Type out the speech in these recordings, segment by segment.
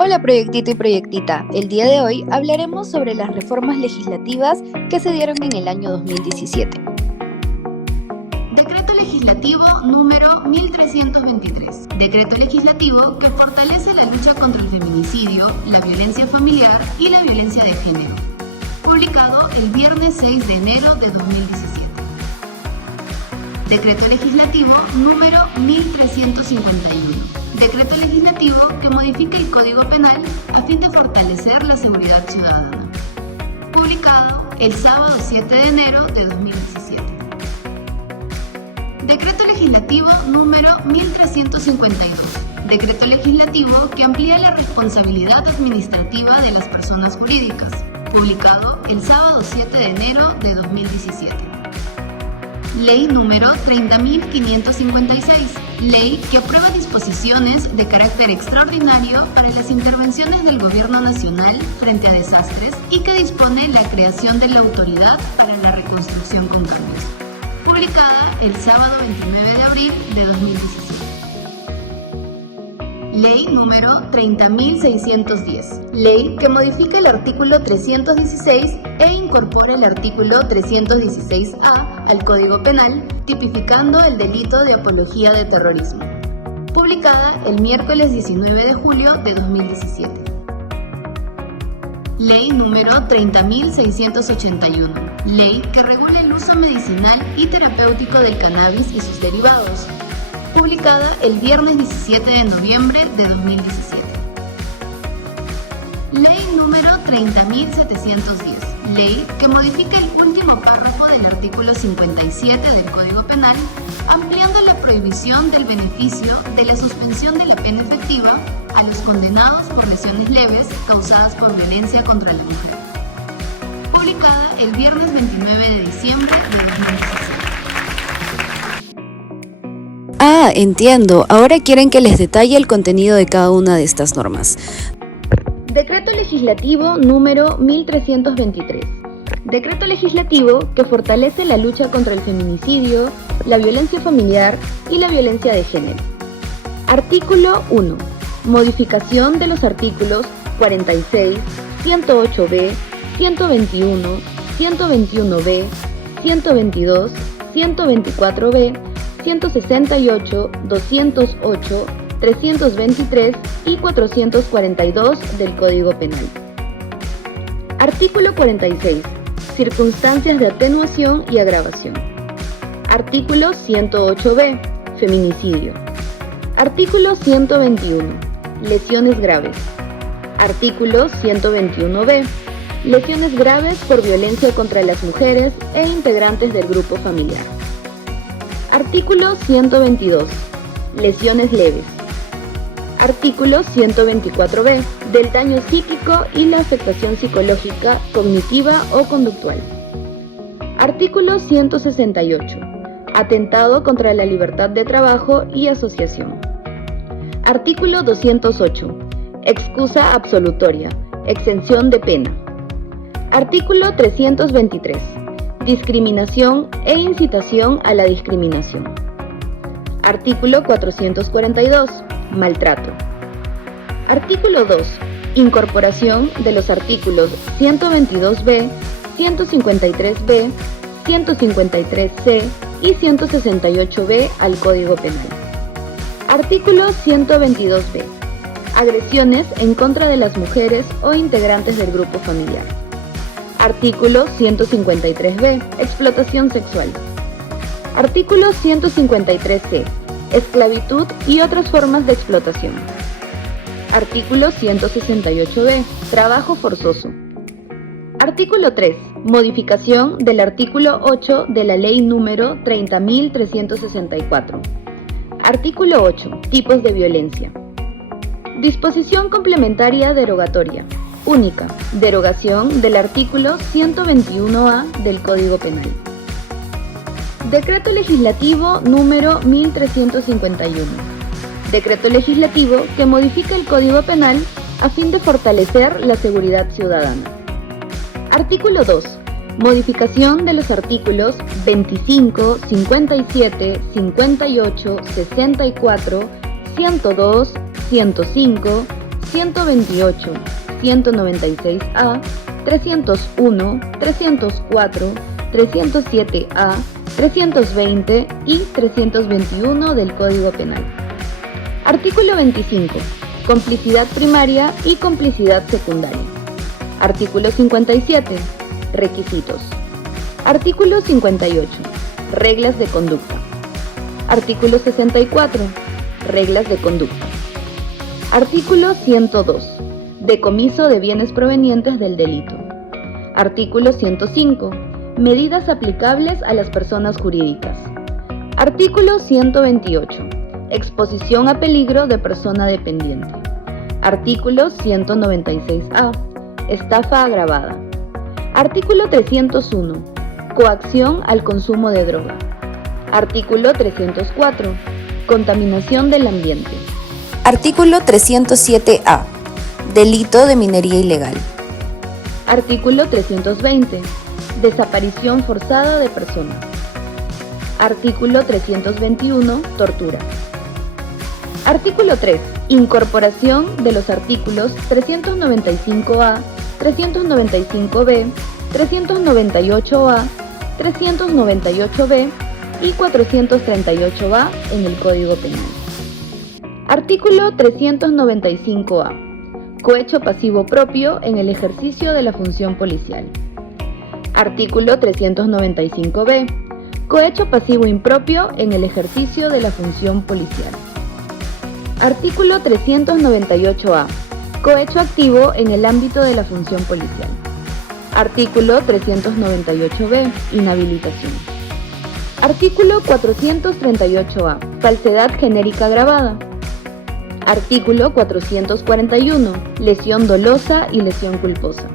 Hola proyectito y proyectita, el día de hoy hablaremos sobre las reformas legislativas que se dieron en el año 2017. Decreto legislativo número 1323. Decreto legislativo que fortalece la lucha contra el feminicidio, la violencia familiar y la violencia de género. Publicado el viernes 6 de enero de 2017. Decreto legislativo número 1351. Decreto legislativo que modifica el Código Penal a fin de fortalecer la seguridad ciudadana. Publicado el sábado 7 de enero de 2017. Decreto legislativo número 1352. Decreto legislativo que amplía la responsabilidad administrativa de las personas jurídicas. Publicado el sábado 7 de enero de 2017. Ley número 30.556. Ley que aprueba disposiciones de carácter extraordinario para las intervenciones del Gobierno Nacional frente a desastres y que dispone la creación de la Autoridad para la Reconstrucción con Cambios. Publicada el sábado 29 de abril de 2017. Ley número 30.610. Ley que modifica el artículo 316 e incorpora el artículo 316A al Código Penal, tipificando el delito de apología de terrorismo. Publicada el miércoles 19 de julio de 2017. Ley número 30.681. Ley que regula el uso medicinal y terapéutico del cannabis y sus derivados. Publicada el viernes 17 de noviembre de 2017. Ley número 30.710. Ley que modifica el último párrafo del artículo 57 del Código Penal, ampliando la prohibición del beneficio de la suspensión de la pena efectiva a los condenados por lesiones leves causadas por violencia contra la mujer. Publicada el viernes 29 de diciembre de 2017. Ah, entiendo. Ahora quieren que les detalle el contenido de cada una de estas normas. Decreto legislativo número 1323. Decreto legislativo que fortalece la lucha contra el feminicidio, la violencia familiar y la violencia de género. Artículo 1. Modificación de los artículos 46, 108b, 121, 121b, 122, 124b, 168, 208, 323 y 442 del Código Penal. Artículo 46. Circunstancias de atenuación y agravación. Artículo 108b. Feminicidio. Artículo 121. Lesiones graves. Artículo 121b. Lesiones graves por violencia contra las mujeres e integrantes del grupo familiar. Artículo 122. Lesiones leves. Artículo 124b. Del daño psíquico y la afectación psicológica, cognitiva o conductual. Artículo 168. Atentado contra la libertad de trabajo y asociación. Artículo 208. Excusa absolutoria. Exención de pena. Artículo 323. Discriminación e incitación a la discriminación. Artículo 442. Maltrato. Artículo 2. Incorporación de los artículos 122b, 153b, 153c y 168b al Código Penal. Artículo 122b. Agresiones en contra de las mujeres o integrantes del grupo familiar. Artículo 153b. Explotación sexual. Artículo 153c. Esclavitud y otras formas de explotación. Artículo 168b. Trabajo forzoso. Artículo 3. Modificación del artículo 8 de la Ley número 30.364. Artículo 8. Tipos de violencia. Disposición complementaria derogatoria. Única. Derogación del artículo 121A del Código Penal. Decreto legislativo número 1351. Decreto legislativo que modifica el Código Penal a fin de fortalecer la seguridad ciudadana. Artículo 2. Modificación de los artículos 25, 57, 58, 64, 102, 105, 128, 196A, 301, 304, 307A, 320 y 321 del Código Penal. Artículo 25. Complicidad primaria y complicidad secundaria. Artículo 57. Requisitos. Artículo 58. Reglas de conducta. Artículo 64. Reglas de conducta. Artículo 102. Decomiso de bienes provenientes del delito. Artículo 105. Medidas aplicables a las personas jurídicas. Artículo 128. Exposición a peligro de persona dependiente. Artículo 196A. Estafa agravada. Artículo 301. Coacción al consumo de droga. Artículo 304. Contaminación del ambiente. Artículo 307A. Delito de minería ilegal. Artículo 320. Desaparición forzada de personas. Artículo 321. Tortura. Artículo 3. Incorporación de los artículos 395A, 395B, 398A, 398B y 438A en el Código Penal. Artículo 395A. Cohecho pasivo propio en el ejercicio de la función policial. Artículo 395B. Cohecho pasivo impropio en el ejercicio de la función policial. Artículo 398A. Cohecho activo en el ámbito de la función policial. Artículo 398B. Inhabilitación. Artículo 438A. Falsedad genérica agravada. Artículo 441. Lesión dolosa y lesión culposa.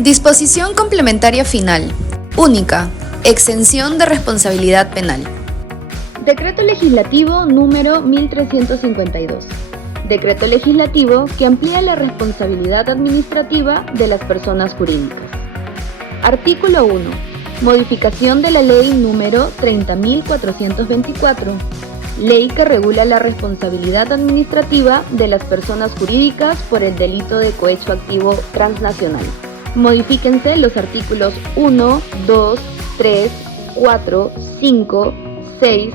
Disposición complementaria final. Única. Exención de responsabilidad penal. Decreto legislativo número 1352. Decreto legislativo que amplía la responsabilidad administrativa de las personas jurídicas. Artículo 1. Modificación de la ley número 30.424. Ley que regula la responsabilidad administrativa de las personas jurídicas por el delito de cohecho activo transnacional. Modifíquense los artículos 1, 2, 3, 4, 5, 6,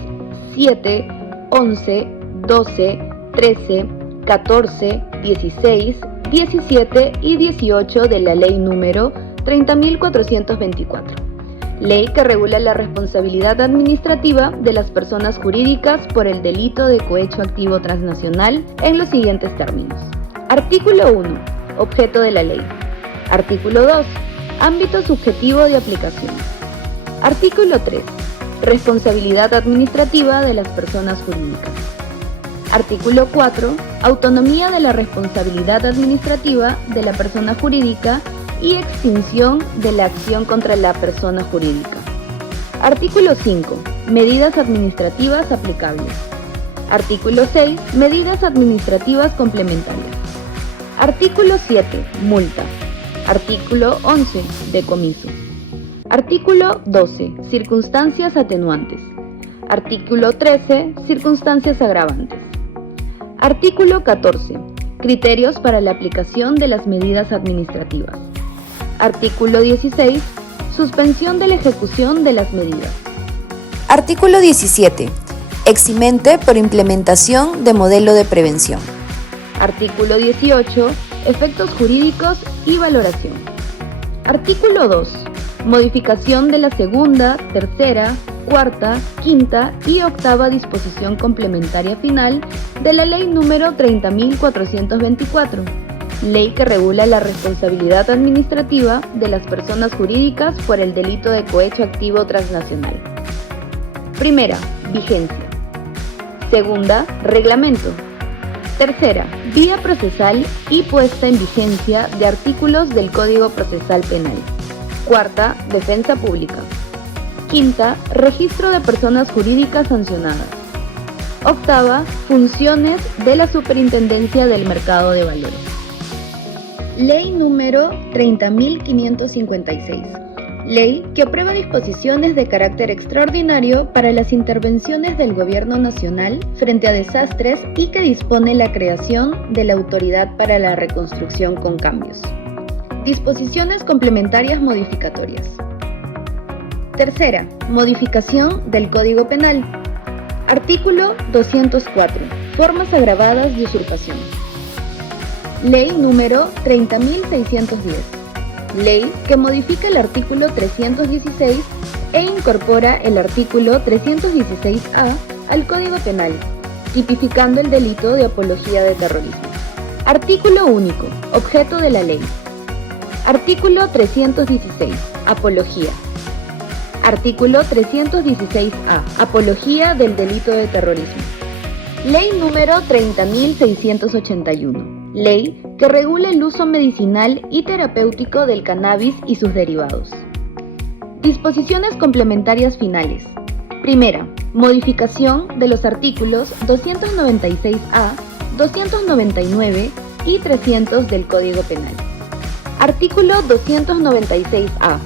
7, 11, 12, 13, 14, 16, 17 y 18 de la ley número 30.424. Ley que regula la responsabilidad administrativa de las personas jurídicas por el delito de cohecho activo transnacional en los siguientes términos. Artículo 1. Objeto de la ley. Artículo 2. Ámbito subjetivo de aplicación. Artículo 3. Responsabilidad administrativa de las personas jurídicas. Artículo 4. Autonomía de la responsabilidad administrativa de la persona jurídica y extinción de la acción contra la persona jurídica. Artículo 5. Medidas administrativas aplicables. Artículo 6. Medidas administrativas complementarias. Artículo 7. Multa. Artículo 11. Decomiso. Artículo 12. Circunstancias atenuantes. Artículo 13. Circunstancias agravantes. Artículo 14. Criterios para la aplicación de las medidas administrativas. Artículo 16. Suspensión de la ejecución de las medidas. Artículo 17. Eximente por implementación de modelo de prevención. Artículo 18. Efectos jurídicos y valoración. Artículo 2. Modificación de la segunda, tercera, cuarta, quinta y octava disposición complementaria final de la ley número 30.424. Ley que regula la responsabilidad administrativa de las personas jurídicas por el delito de cohecho activo transnacional. Primera, vigencia. Segunda, reglamento. Tercera, vía procesal y puesta en vigencia de artículos del Código Procesal Penal. Cuarta, defensa pública. Quinta, registro de personas jurídicas sancionadas. Octava, funciones de la Superintendencia del Mercado de Valores. Ley número 30.556. Ley que aprueba disposiciones de carácter extraordinario para las intervenciones del Gobierno Nacional frente a desastres y que dispone la creación de la Autoridad para la Reconstrucción con Cambios. Disposiciones complementarias modificatorias. Tercera, modificación del Código Penal. Artículo 204. Formas agravadas de usurpación. Ley número 30.610. Ley que modifica el artículo 316 e incorpora el artículo 316A al Código Penal, tipificando el delito de apología de terrorismo. Artículo único. Objeto de la ley. Artículo 316. Apología. Artículo 316A. Apología del delito de terrorismo. Ley número 30.681. Ley que regula el uso medicinal y terapéutico del cannabis y sus derivados. Disposiciones complementarias finales. Primera, modificación de los artículos 296A, 299 y 300 del Código Penal. Artículo 296A.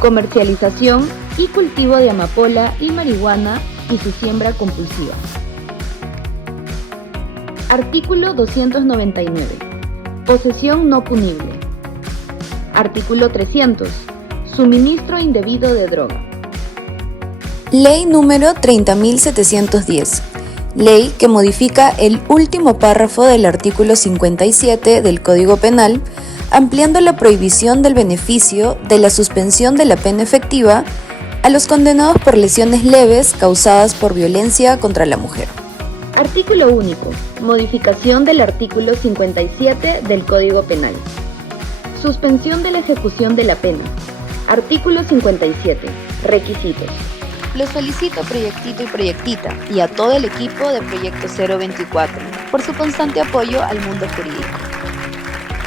Comercialización y cultivo de amapola y marihuana y su siembra compulsiva. Artículo 299. Posesión no punible. Artículo 300. Suministro indebido de droga. Ley número 30.710. Ley que modifica el último párrafo del artículo 57 del Código Penal, ampliando la prohibición del beneficio de la suspensión de la pena efectiva a los condenados por lesiones leves causadas por violencia contra la mujer. Artículo único. Modificación del artículo 57 del Código Penal. Suspensión de la ejecución de la pena. Artículo 57. Requisitos. Los felicito Proyectito y Proyectita y a todo el equipo de Proyecto 024 por su constante apoyo al mundo jurídico.